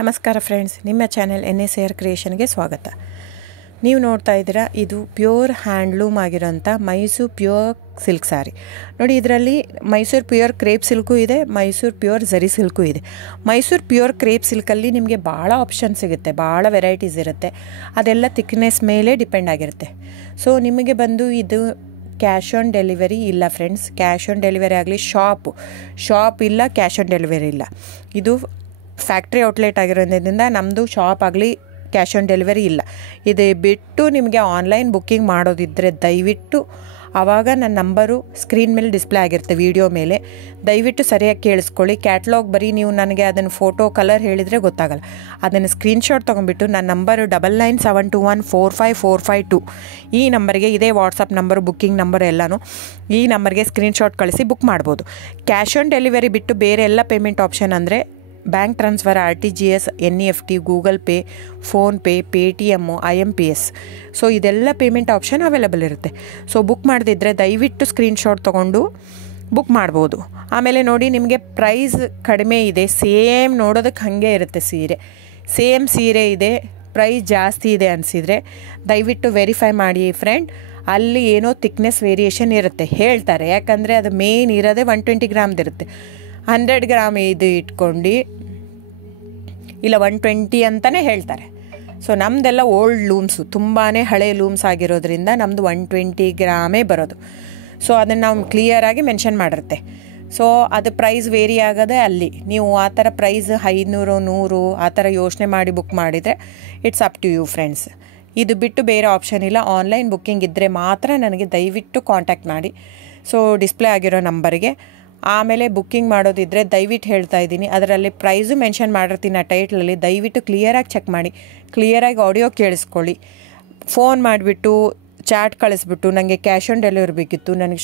ನಮಸ್ಕಾರ ಫ್ರೆಂಡ್ಸ್, ನಿಮ್ಮ channel NSAR ಕ್ರಿಯೇಷನ್ಗೆ ಸ್ವಾಗತ. ನೀವು ನೋಡ್ತಾ ಇದ್ದೀರಾ, ಇದು ಪ್ಯೂರ್ ಹ್ಯಾಂಡ್ಲೂಮ್ ಆಗಿರೋಂಥ ಮೈಸೂರು ಪ್ಯೂರ್ ಸಿಲ್ಕ್ ಸ್ಯಾರಿ. ನೋಡಿ, ಇದರಲ್ಲಿ ಮೈಸೂರು ಪ್ಯೂರ್ ಕ್ರೇಪ್ ಸಿಲ್ಕು ಇದೆ, ಮೈಸೂರು ಪ್ಯೂರ್ ಝರಿ ಸಿಲ್ಕು ಇದೆ. ಮೈಸೂರು ಪ್ಯೂರ್ ಕ್ರೇಪ್ ಸಿಲ್ಕಲ್ಲಿ ನಿಮಗೆ ಭಾಳ ಆಪ್ಷನ್ ಸಿಗುತ್ತೆ, ಭಾಳ ವೆರೈಟೀಸ್ ಇರುತ್ತೆ. ಅದೆಲ್ಲ ಥಿಕ್ನೆಸ್ ಮೇಲೆ ಡಿಪೆಂಡ್ ಆಗಿರುತ್ತೆ. ಸೊ ನಿಮಗೆ ಬಂದು ಇದು ಕ್ಯಾಶ್ ಆನ್ ಡೆಲಿವರಿ ಇಲ್ಲ ಫ್ರೆಂಡ್ಸ್. ಕ್ಯಾಶ್ ಆನ್ ಡೆಲಿವರಿ ಆಗಲಿ, ಶಾಪ್ ಇಲ್ಲ, ಕ್ಯಾಶ್ ಆನ್ ಡೆಲಿವರಿ ಇಲ್ಲ. ಇದು ಫ್ಯಾಕ್ಟ್ರಿ ಔಟ್ಲೆಟ್ ಆಗಿರೋದ್ರಿಂದ ನಮ್ಮದು ಶಾಪ್ ಆಗಲಿ ಕ್ಯಾಶ್ ಆನ್ ಡೆಲಿವರಿ ಇಲ್ಲ. ಇದು ಬಿಟ್ಟು ನಿಮಗೆ ಆನ್ಲೈನ್ ಬುಕ್ಕಿಂಗ್ ಮಾಡೋದಿದ್ದರೆ ದಯವಿಟ್ಟು ಆವಾಗ ನನ್ನ ನಂಬರು ಸ್ಕ್ರೀನ್ ಮೇಲೆ ಡಿಸ್ಪ್ಲೇ ಆಗಿರುತ್ತೆ, ವಿಡಿಯೋ ಮೇಲೆ. ದಯವಿಟ್ಟು ಸರಿಯಾಗಿ ಕೇಳಿಸ್ಕೊಳ್ಳಿ. ಕ್ಯಾಟ್ಲಾಗ್ ಬರೀ ನೀವು ನನಗೆ ಅದನ್ನು ಫೋಟೋ ಕಲರ್ ಹೇಳಿದರೆ ಗೊತ್ತಾಗಲ್ಲ. ಅದನ್ನು ಸ್ಕ್ರೀನ್ಶಾಟ್ ತೊಗೊಂಡ್ಬಿಟ್ಟು ನನ್ನ ನಂಬರು 9972145452 ಈ ನಂಬರ್ಗೆ, ಇದೇ ವಾಟ್ಸಪ್ ನಂಬರು, ಬುಕ್ಕಿಂಗ್ ನಂಬರ್ ಎಲ್ಲನೂ ಈ ನಂಬರ್ಗೆ ಸ್ಕ್ರೀನ್ಶಾಟ್ ಕಳಿಸಿ ಬುಕ್ ಮಾಡ್ಬೋದು. ಕ್ಯಾಶ್ ಆನ್ ಡೆಲಿವರಿ ಬಿಟ್ಟು ಬೇರೆ ಎಲ್ಲ ಪೇಮೆಂಟ್ ಆಪ್ಷನ್ ಅಂದರೆ bank transfer, RTGS, NEFT, Google pay, PhonePe, Paytm, IMPS. So ಇದೆಲ್ಲ ಪೇಮೆಂಟ್ ಆಪ್ಷನ್ ಅವೈಲೇಬಲ್ ಇರುತ್ತೆ. ಸೊ ಬುಕ್ ಮಾಡದಿದ್ದರೆ ದಯವಿಟ್ಟು ಸ್ಕ್ರೀನ್ಶಾಟ್ ತೊಗೊಂಡು ಬುಕ್ ಮಾಡ್ಬೋದು. ಆಮೇಲೆ ನೋಡಿ, ನಿಮಗೆ ಪ್ರೈಸ್ ಕಡಿಮೆ ಇದೆ, ಸೇಮ್ ನೋಡೋದಕ್ಕೆ ಹಾಗೆ ಇರುತ್ತೆ ಸೀರೆ. ಸೇಮ್ ಸೀರೆ ಇದೆ, ಪ್ರೈಸ್ ಜಾಸ್ತಿ ಇದೆ ಅನಿಸಿದರೆ ದಯವಿಟ್ಟು ವೆರಿಫೈ ಮಾಡಿ ಫ್ರೆಂಡ್. ಅಲ್ಲಿ ಏನೋ ಥಿಕ್ನೆಸ್ ವೇರಿಯೇಷನ್ ಇರುತ್ತೆ, ಹೇಳ್ತಾರೆ. ಯಾಕಂದರೆ ಅದು ಮೇನ್ ಇರೋದೇ 120 ಗ್ರಾಮ್ದು ಇರುತ್ತೆ. 100 ಗ್ರಾಮ್ ಇದು ಇಟ್ಕೊಂಡು ಇಲ್ಲ 120 ಅಂತಲೇ ಹೇಳ್ತಾರೆ. ಸೊ ನಮ್ಮದೆಲ್ಲ ಓಲ್ಡ್ ಲೂಮ್ಸು, ತುಂಬಾ ಹಳೆ ಲೂಮ್ಸ್ ಆಗಿರೋದ್ರಿಂದ ನಮ್ಮದು 120 ಗ್ರಾಮೇ ಬರೋದು. ಸೊ ಅದನ್ನು ನಾವು ಕ್ಲಿಯರಾಗಿ ಮೆನ್ಷನ್ ಮಾಡಿರುತ್ತೆ. ಸೊ ಅದು ಪ್ರೈಸ್ ವೇರಿ ಆಗೋದೇ ಅಲ್ಲಿ. ನೀವು ಆ ಥರ ಪ್ರೈಸ್ 500, 100 ಆ ಥರ ಯೋಚನೆ ಮಾಡಿ ಬುಕ್ ಮಾಡಿದರೆ it's up to you friends. ಇದು ಬಿಟ್ಟು ಬೇರೆ ಆಪ್ಷನ್ ಇಲ್ಲ. ಆನ್ಲೈನ್ ಬುಕ್ಕಿಂಗ್ ಇದ್ದರೆ ಮಾತ್ರ ನನಗೆ ದಯವಿಟ್ಟು ಕಾಂಟ್ಯಾಕ್ಟ್ ಮಾಡಿ. ಸೊ ಡಿಸ್ಪ್ಲೇ ಆಗಿರೋ ನಂಬರ್ಗೆ. ಆಮೇಲೆ ಬುಕ್ಕಿಂಗ್ ಮಾಡೋದಿದ್ದರೆ ದಯವಿಟ್ಟು ಹೇಳ್ತಾ ಇದ್ದೀನಿ, ಅದರಲ್ಲಿ ಪ್ರೈಸು ಮೆನ್ಷನ್ ಮಾಡಿರ್ತೀನಿ ಆ ಟೈಟ್ಲಲ್ಲಿ. ದಯವಿಟ್ಟು ಕ್ಲಿಯರಾಗಿ ಚೆಕ್ ಮಾಡಿ, ಕ್ಲಿಯರಾಗಿ ಆಡಿಯೋ ಕೇಳಿಸ್ಕೊಳ್ಳಿ. ಫೋನ್ ಮಾಡಿಬಿಟ್ಟು ಚಾಟ್ ಕಳಿಸ್ಬಿಟ್ಟು ನನಗೆ ಕ್ಯಾಶ್ ಆನ್ ಡೆಲಿವರಿ ಬೇಕಿತ್ತು, ನನಗೆ